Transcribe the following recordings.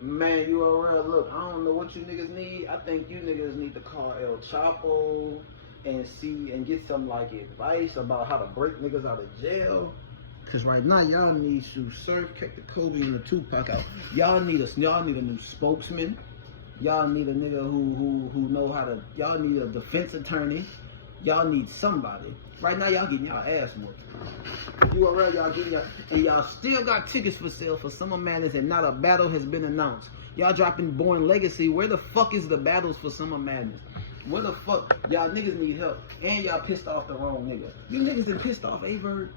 Man, URL, look, I don't know what you niggas need. I think you niggas need to call El Chapo and see and get some like advice about how to break niggas out of jail. Cause right now y'all need to surf, kick the Kobe and the Tupac out. Y'all need a new spokesman. Y'all need a nigga who know how to. Y'all need a defense attorney. Y'all need somebody. Right now y'all getting y'all ass whooped. URL, y'all getting y'all, and y'all still got tickets for sale for Summer Madness, and not a battle has been announced. Y'all dropping Born Legacy. Where the fuck is the battles for Summer Madness? Where the fuck? Y'all niggas need help, and y'all pissed off the wrong nigga. You niggas done pissed off A-Verb.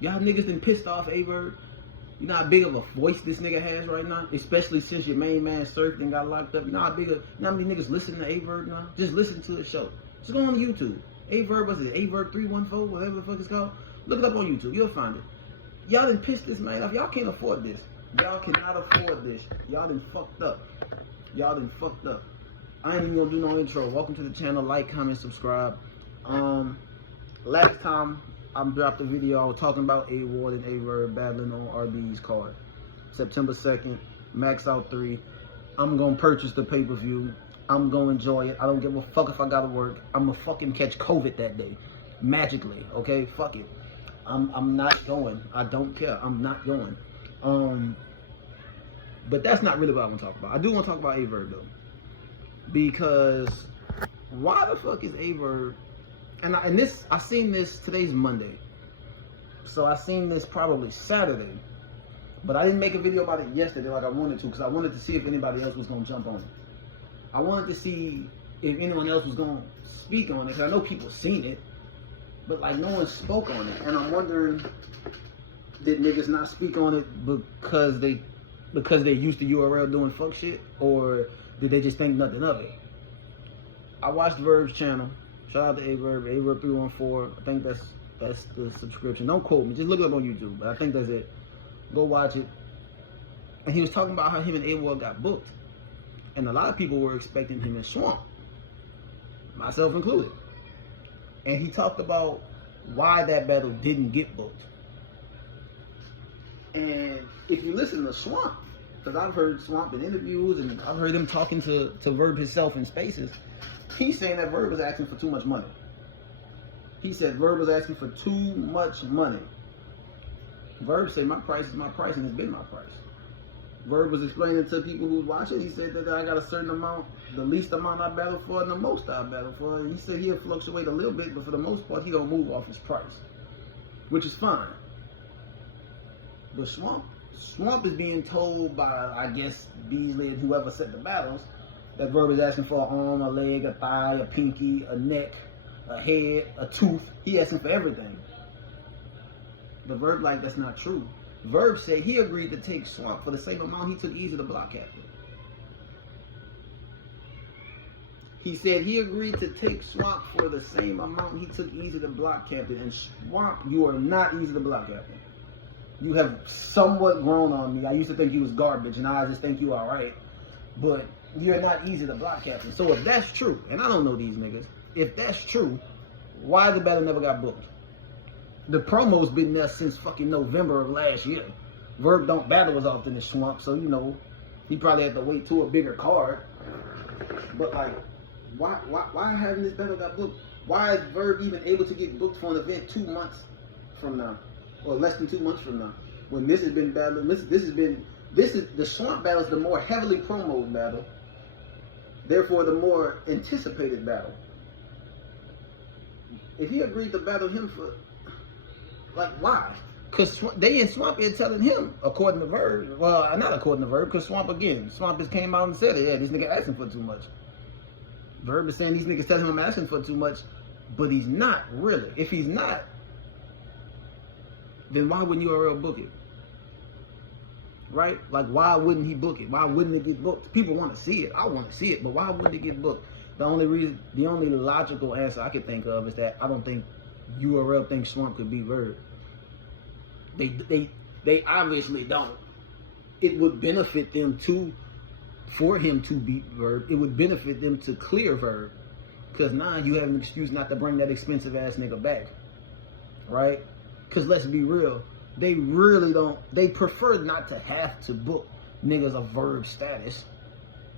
Y'all niggas done pissed off A-Verb. You know how big of a voice this nigga has right now? Especially since your main man surfed and got locked up. You know how big of, you know how many niggas listen to A-Verb now? Just listen to the show. Just go on YouTube. A-Verb, what's it? A-Verb 314, whatever the fuck it's called. Look it up on YouTube. You'll find it. Y'all done pissed this man off. Y'all can't afford this. Y'all cannot afford this. Y'all done fucked up. Y'all done fucked up. I ain't even gonna do no intro. Welcome to the channel. Like, comment, subscribe. Last time I dropped a video, I was talking about A-Ward and A-Verb battling on RB's card. September 2nd, Max Out 3. I'm gonna purchase the pay-per-view. I'm gonna enjoy it. I don't give a fuck if I gotta work. I'm gonna fucking catch COVID that day. Magically, okay? Fuck it. I'm not going. I don't care. I'm not going. But that's not really what I want to talk about. I do want to talk about A-Verb though. Because why the fuck is A-Verb? And I seen this, today's Monday. So I seen this probably Saturday. But I didn't make a video about it yesterday like I wanted to, because I wanted to see if anybody else was gonna jump on it. I wanted to see if anyone else was gonna speak on it, because I know people seen it, but like no one spoke on it. And I'm wondering, did niggas not speak on it because they used to URL doing fuck shit, or did they just think nothing of it? I watched Verb's channel. Shout out to A-Verb 314. I think that's the subscription. Don't quote me. Just look it up on YouTube. But I think that's it. Go watch it. And he was talking about how him and A-Ward got booked. And a lot of people were expecting him in Swamp, myself included. And he talked about why that battle didn't get booked. And if you listen to Swamp, because I've heard Swamp in interviews and I've heard him talking to Verb himself in spaces, he's saying that Verb was asking for too much money. He said Verb was asking for too much money. Verb said my price is my price and it's been my price. Verb was explaining to people who was watching, he said that I got a certain amount, the least amount I battle for and the most I battle for. And he said he'll fluctuate a little bit, but for the most part, he don't move off his price, which is fine. But Swamp is being told by, I guess, Beasley and whoever set the battles, that Verb is asking for an arm, a leg, a thigh, a pinky, a neck, a head, a tooth. He asking for everything. But Verb like, that's not true. Verb said he agreed to take Swamp for the same amount he took Easy the Block Captain. He said he agreed to take Swamp for the same amount he took Easy the Block Captain. And Swamp, you are not Easy the Block Captain. You have somewhat grown on me. I used to think you was garbage, and now I just think you all right. But you're not Easy the Block Captain. So if that's true, and I don't know these niggas, if that's true, why the battle never got booked? The promo's been there since fucking November of last year. Verb don't battle as often as Swamp, so you know, he probably had to wait to a bigger card. But like, why hasn't this battle got booked? Why is Verb even able to get booked for an event 2 months from now? Or less than 2 months from now? When this has been battling, this is the Swamp battle is the more heavily promoted battle. Therefore, the more anticipated battle. If he agreed to battle him for, like, why? Because they in Swamp are telling him, according to Verb, well, not according to Verb, because Swamp just came out and said it. Yeah, this nigga asking for too much. Verb is saying these niggas telling him I'm asking for too much, but he's not really. If he's not, then why wouldn't URL book it? Right? Like, why wouldn't he book it? Why wouldn't it get booked? People want to see it. I want to see it, but why wouldn't it get booked? The only logical answer I could think of is that I don't think URL thinks Swamp could beat Verb. They obviously don't. It would benefit them for him to beat Verb. It would benefit them to clear Verb, because now you have an excuse not to bring that expensive ass nigga back, right? Because let's be real, they really don't. They prefer not to have to book niggas of verb status.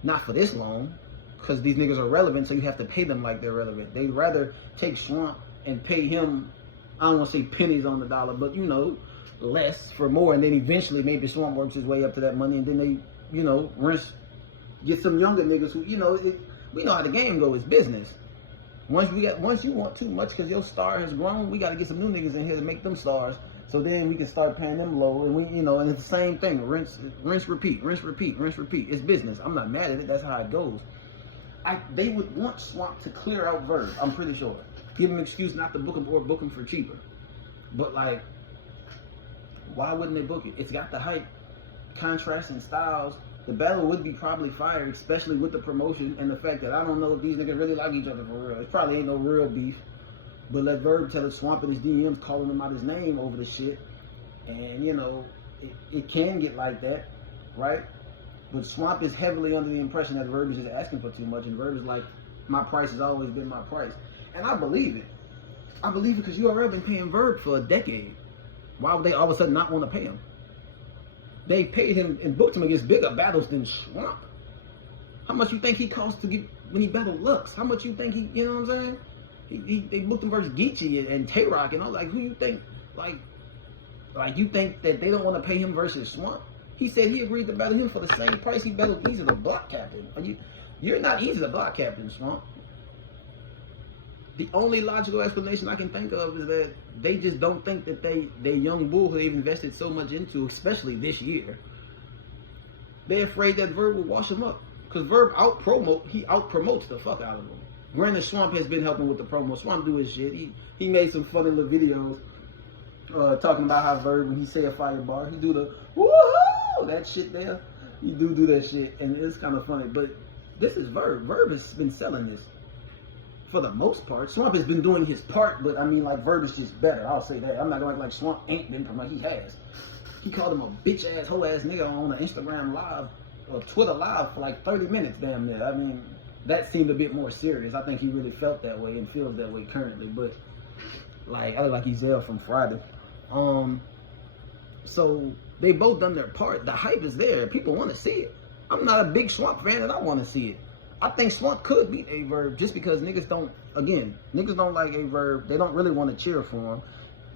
Not for this long, because these niggas are relevant, so you have to pay them like they're relevant. They'd rather take Swamp and pay him, I don't want to say pennies on the dollar, but you know, less for more, and then eventually maybe Swamp works his way up to that money, and then they, you know, get some younger niggas who, you know, we know how the game goes. It's business. Once you want too much because your star has grown, we got to get some new niggas in here to make them stars. So then we can start paying them low, and we, you know, and it's the same thing. Rinse, repeat, rinse, repeat, rinse, repeat. It's business. I'm not mad at it. That's how it goes. They would want Swamp to clear out Verb. I'm pretty sure. Give him an excuse not to book him or book him for cheaper. But like, why wouldn't they book it? It's got the hype, contrast, and styles. The battle would be probably fire, especially with the promotion and the fact that I don't know if these niggas really like each other for real. It probably ain't no real beef. But let Verb tell his Swamp in his DMs, calling him out his name over the shit. And, you know, it can get like that, right? But Swamp is heavily under the impression that Verb is just asking for too much. And Verb is like, my price has always been my price. And I believe it. I believe it because URL been paying Verb for a decade. Why would they all of a sudden not want to pay him? They paid him and booked him against bigger battles than Swamp. How much you think he cost to get when he battled Lux? How much you think he, you know what I'm saying? They booked him versus Geechee and Tay-Rock and all. Like, who you think, like you think that they don't want to pay him versus Swamp? He said he agreed to battle him for the same price he battled Easy the block captain. You're not Easy the block captain, Swamp. The only logical explanation I can think of is that they just don't think that they young bull who they've invested so much into, especially this year, they're afraid that Verb will wash them up. Because Verb out-promotes the fuck out of them. Granted, Swamp has been helping with the promo. Swamp do his shit. He made some funny little videos talking about how Verb, when he say a firebar, he do the woohoo, that shit there. He do that shit, and it's kind of funny. But this is Verb. Verb has been selling this for the most part. Swamp has been doing his part, but I mean, like, Verb is just better. I'll say that. I'm not going to act like Swamp ain't been promoting. He has. He called him a bitch-ass, hoe-ass nigga on an Instagram live or Twitter live for like 30 minutes, damn near. I mean, that seemed a bit more serious. I think he really felt that way and feels that way currently. But like, I look like Ezel from Friday. So they both done their part. The hype is there. People want to see it. I'm not a big Swamp fan, and I want to see it. I think Swamp could beat A Verb just because niggas don't like A Verb. They don't really want to cheer for him.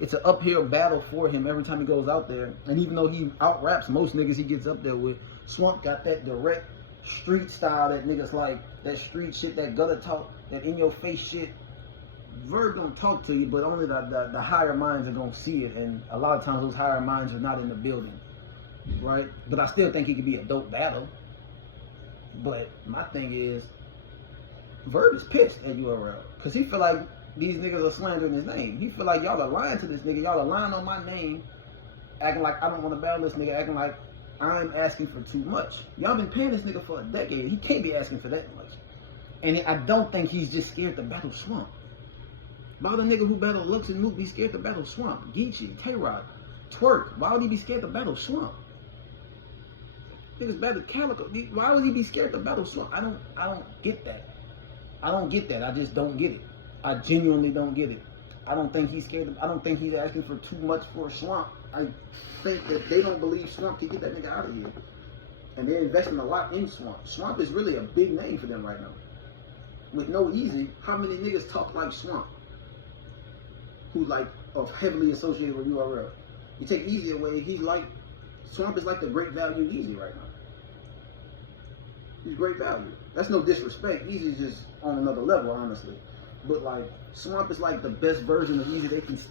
It's an uphill battle for him every time he goes out there. And even though he out-raps most niggas he gets up there with, Swamp got that direct street style that niggas like. That street shit, that gutter talk, that in-your-face shit. Verb gonna talk to you, but only the higher minds are gonna see it. And a lot of times those higher minds are not in the building, right? But I still think it could be a dope battle. But my thing is, Verb is pissed at URL because he feel like these niggas are slandering his name. He feel like y'all are lying to this nigga. Y'all are lying on my name, acting like I don't want to battle this nigga, acting like I'm asking for too much. Y'all been paying this nigga for a decade. He can't be asking for that much. And I don't think he's just scared to battle Swamp. Why the nigga who battled Lux and Mook be scared to battle Swamp? Geechee, Tay-Rock, Twerk. Why would he be scared to battle Swamp? Niggas battle Calico. Why would he be scared to battle Swamp? I don't get that. I don't get that. I just don't get it. I genuinely don't get it. I don't think he's scared. I don't think he's asking for too much for Swamp. I think that they don't believe Swamp to get that nigga out of here. And they're investing a lot in Swamp. Swamp is really a big name for them right now. With no Easy, how many niggas talk like Swamp? Who like are heavily associated with URL. You take Easy away, Swamp is like the great value Easy right now. He's great value. That's no disrespect. Easy's just on another level, honestly. But like, Swamp is like the best version of Easy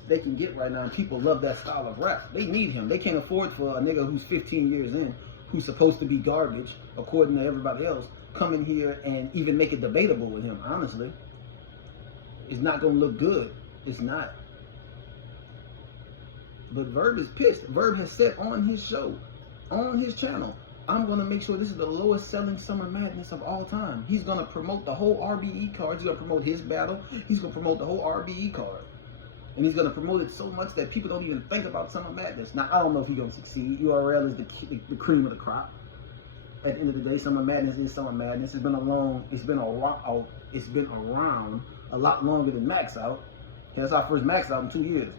they can get right now, and people love that style of rap. They need him. They can't afford for a nigga who's 15 years in, who's supposed to be garbage, according to everybody else, come in here and even make it debatable with him, honestly. It's not gonna look good. It's not. But Verb is pissed. Verb has said on his show, on his channel, I'm going to make sure this is the lowest selling Summer Madness of all time. He's going to promote the whole RBE card. He's going to promote his battle. He's going to promote the whole RBE card. And he's going to promote it so much that people don't even think about Summer Madness. Now, I don't know if he's going to succeed. URL is the cream of the crop. At the end of the day, Summer Madness is Summer Madness. It's been around a lot longer than Max Out. That's our first Max Out in 2 years.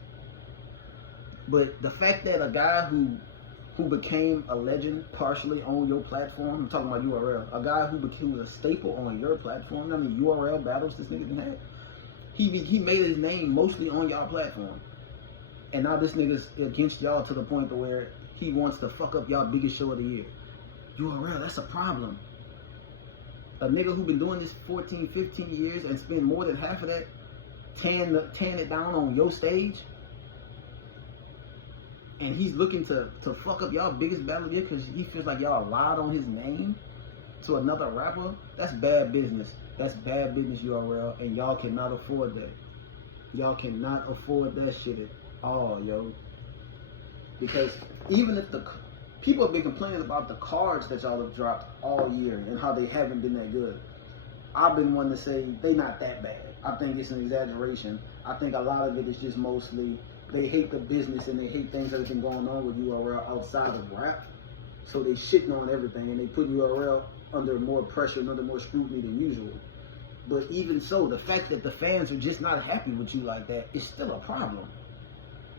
But the fact that a guy who who became a legend partially on your platform. I'm talking about URL. A guy who was a staple on your platform. I mean, URL battles this nigga didn't have. He made his name mostly on y'all platform. And now this nigga's against y'all to the point to where he wants to fuck up y'all biggest show of the year. URL, that's a problem. A nigga who been doing this 14, 15 years and spend more than half of that tearing it down on your stage, and he's looking to fuck up y'all biggest battle of the year because he feels like y'all lied on his name to another rapper. That's bad business. That's bad business, URL, and y'all cannot afford that. Y'all cannot afford that shit at all, yo. Because even if the people have been complaining about the cards that y'all have dropped all year and how they haven't been that good, I've been one to say they not that bad. I think it's an exaggeration. I think a lot of it is just mostly they hate the business and they hate things that have been going on with URL outside of rap. So they shitting on everything and they put URL under more pressure and under more scrutiny than usual. But even so, the fact that the fans are just not happy with you like that is still a problem.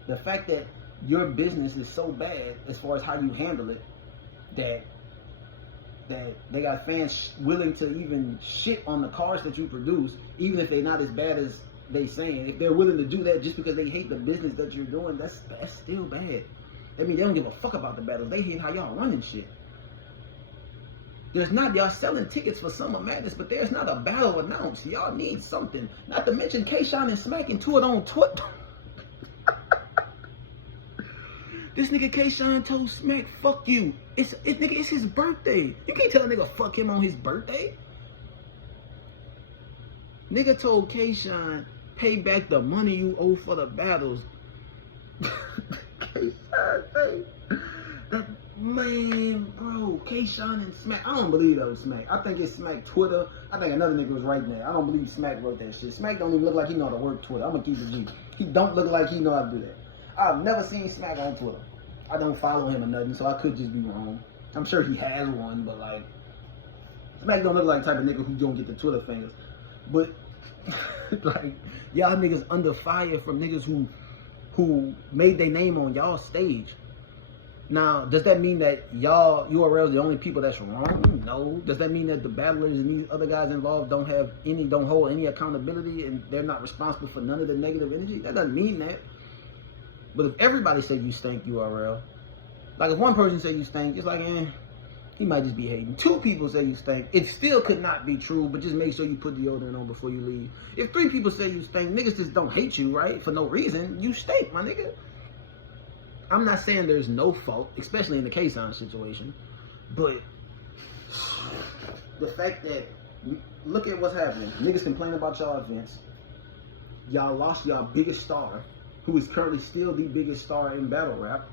The fact that your business is so bad as far as how you handle it that they got fans willing to even shit on the cars that you produce, even if they're not as bad as they saying. If they're willing to do that just because they hate the business that you're doing, that's still bad. I mean, they don't give a fuck about the battles. They hate how y'all running shit. There's not, y'all selling tickets for Summer Madness, but there's not a battle announced. Y'all need something. Not to mention K-Shine and Smack into it on Twitter. This nigga K-Shine told Smack, fuck you. Nigga, it's his birthday. You can't tell a nigga fuck him on his birthday. Nigga told K-Shine, pay back the money you owe for the battles. K-Shine, hey. That, man, bro, K-Shine and Smack. I don't believe that was Smack. I think it's Smack Twitter. I think another nigga was right there. I don't believe Smack wrote that shit. Smack don't even look like he know how to work Twitter. I'm gonna keep it G. He don't look like he know how to do that. I've never seen Smack on Twitter. I don't follow him or nothing, so I could just be wrong. I'm sure he has one, but like, Smack don't look like the type of nigga who don't get the Twitter fingers. But like, y'all niggas under fire from niggas who made their name on y'all stage. Now, does that mean that y'all URL is the only people that's wrong? No. Does that mean that the battlers and these other guys involved don't hold any accountability and they're not responsible for none of the negative energy? That doesn't mean that. But if everybody say you stink, URL, like if one person say you stink, it's like, he might just be hating. Two people say you stink, it still could not be true, but just make sure you put deodorant on before you leave. If 3 people say you stink, niggas just don't hate you, right? For no reason. You stink, my nigga. I'm not saying there's no fault, especially in the K-Sign situation, but the fact that, look at what's happening. Niggas complain about y'all events. Y'all lost y'all biggest star, who is currently still the biggest star in battle rap.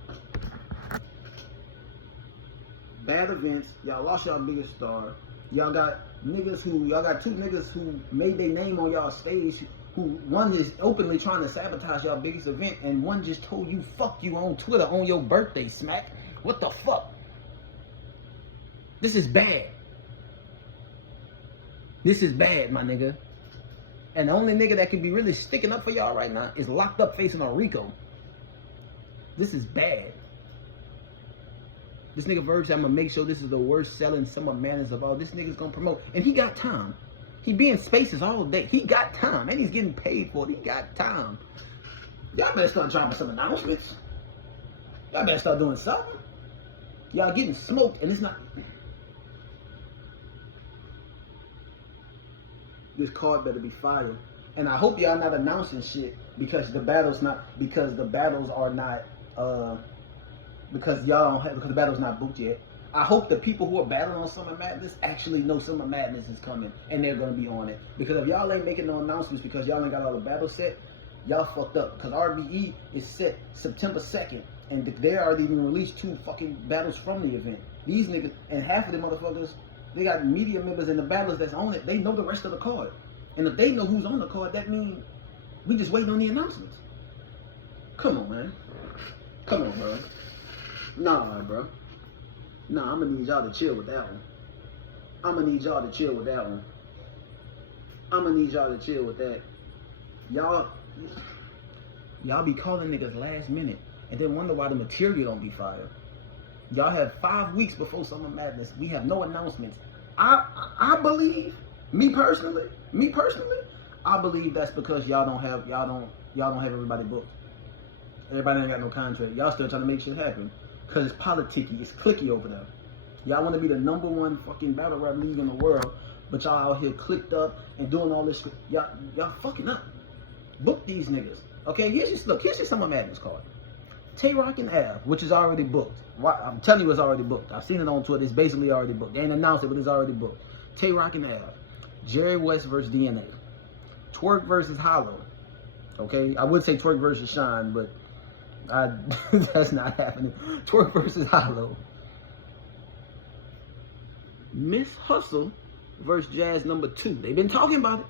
Bad events, y'all lost y'all biggest star. Y'all got two niggas who made their name on y'all stage, who one is openly trying to sabotage y'all biggest event, and one just told you fuck you on Twitter on your birthday, Smack. What the fuck? This is bad. This is bad, my nigga. And the only nigga that can be really sticking up for y'all right now is locked up facing a Rico. This is bad. This nigga Verb said, I'm gonna make sure this is the worst selling Summer Madness of all. This nigga's gonna promote. And he got time. He be in spaces all day. He got time. And he's getting paid for it. He got time. Y'all better start dropping some announcements. Y'all better start doing something. Y'all getting smoked and it's not... This card better be fire. And I hope y'all not announcing shit because the battle's not, because the battles are not, because the battle's not booked yet. I hope the people who are battling on Summer Madness actually know Summer Madness is coming and they're going to be on it. Because if y'all ain't making no announcements because y'all ain't got all the battles set, y'all fucked up. Because RBE is set September 2nd and they already even released 2 fucking battles from the event. These niggas, and half of them motherfuckers, they got media members in the battles that's on it. They know the rest of the card. And if they know who's on the card, that means we just waiting on the announcements. Come on, man. Come on, bro. Nah, bro. Nah, I'm gonna need y'all to chill with that one. I'm gonna need y'all to chill with that one. I'm gonna need y'all to chill with that. Y'all be calling niggas last minute and then wonder why the material don't be fired. Y'all have 5 weeks before Summer Madness. We have no announcements. I believe, me personally, I believe that's because y'all don't have everybody booked. Everybody ain't got no contract. Y'all still trying to make shit happen. Cause it's politicky, it's clicky over there. Y'all want to be the #1 fucking battle rap league in the world, but y'all out here clicked up and doing all this. Y'all fucking up. Book these niggas. Okay, here's your Summer Madness card. Tay-Rock and Av, which is already booked. I'm telling you, it's already booked. I've seen it on Twitter. It's basically already booked. They ain't announced it, but it's already booked. Tay-Rock and Av. Jerry West versus DNA. Twerk versus Hollow. Okay, I would say Twerk versus Shine, but that's not happening. Twerk versus Hollow. Miss Hustle versus Jazz #2. They've been talking about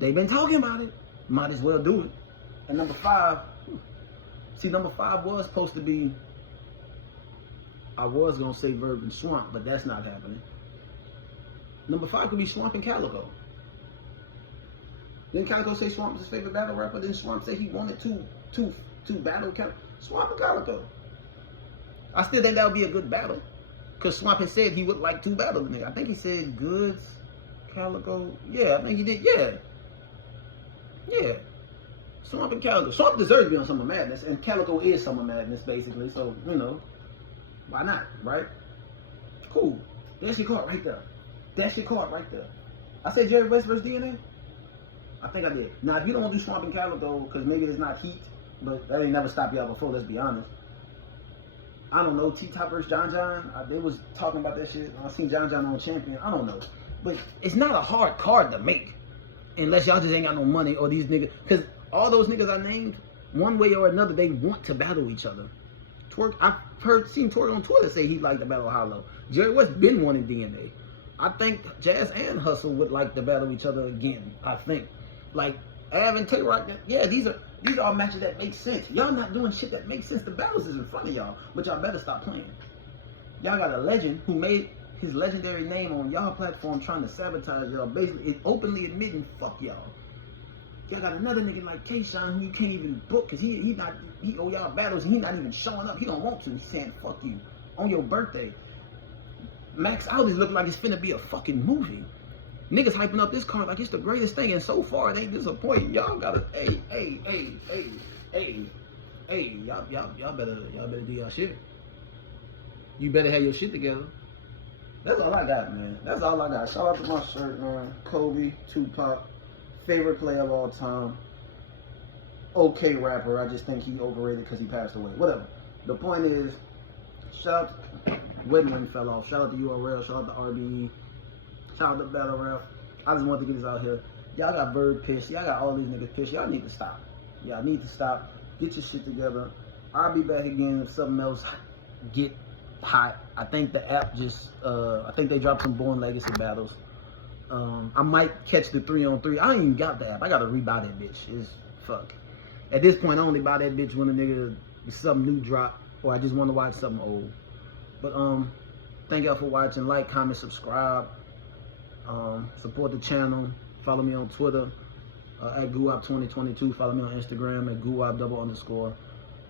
it. Might as well do it. And #5. See, #5 was supposed to be, I was going to say Verb and Swamp, but that's not happening. #5 could be Swamp and Calico. Didn't Calico say Swamp was his favorite battle rapper? Didn't Swamp say he wanted two battle Calico? Swamp and Calico. I still think that would be a good battle. Because Swamp had said he would like 2 battles. I think he said Goods, Calico. Yeah, I think he did. Yeah. Swamp and Calico. Swamp deserves to be on Summer Madness, and Calico is Summer Madness, basically. So, why not, right? Cool. That's your card right there. I said Jerry West versus DNA? I think I did. Now, if you don't want to do Swamp and Calico, because maybe it's not heat, but that ain't never stopped y'all before, let's be honest. I don't know, T-Top versus John. They was talking about that shit. I seen John on Champion. I don't know. But it's not a hard card to make. Unless y'all just ain't got no money, or these niggas. Because all those niggas I named, one way or another, they want to battle each other. Twerk, I've seen Twerk on Twitter say he'd like to battle Hollow. Jerry West been wanting DNA. I think Jazz and Hustle would like to battle each other again. I think. Like, Av and Tay-Rock, yeah, these are all matches that make sense. Y'all not doing shit that makes sense. The battles is in front of y'all, but y'all better stop playing. Y'all got a legend who made his legendary name on y'all platform trying to sabotage y'all, basically openly admitting fuck y'all. Y'all got another nigga like K-Shine who you can't even book because he owe y'all battles and he not even showing up. He don't want to. He's saying fuck you on your birthday. Max Out is looking like it's finna be a fucking movie. Niggas hyping up this card like it's the greatest thing, and so far it ain't disappointing. Y'all gotta, hey, y'all better do y'all shit. You better have your shit together. That's all I got, man. That's all I got. Shout out to my shirt, man. Kobe, Tupac, favorite player of all time. Okay rapper. I just think he overrated because he passed away. Whatever. The point is, shout out to Wedding Ring fell off. Shout out to URL. Shout out to RBE. Shout out to Battle Rap. I just want to get this out here. Y'all got Verb pissed. Y'all got all these niggas pissed. Y'all need to stop. Y'all need to stop. Get your shit together. I'll be back again if something else get hot. I think the app just, I think they dropped some Born Legacy battles. I might catch the 3-on-3. I ain't even got the app. I gotta rebuy that bitch. It's fuck. At this point, I only buy that bitch when a nigga something new drop, or I just want to watch something old. But thank y'all for watching. Like, comment, subscribe. Support the channel. Follow me on Twitter at GooWop2022. Follow me on Instagram at GooWop_.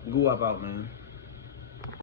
GooWop out, man.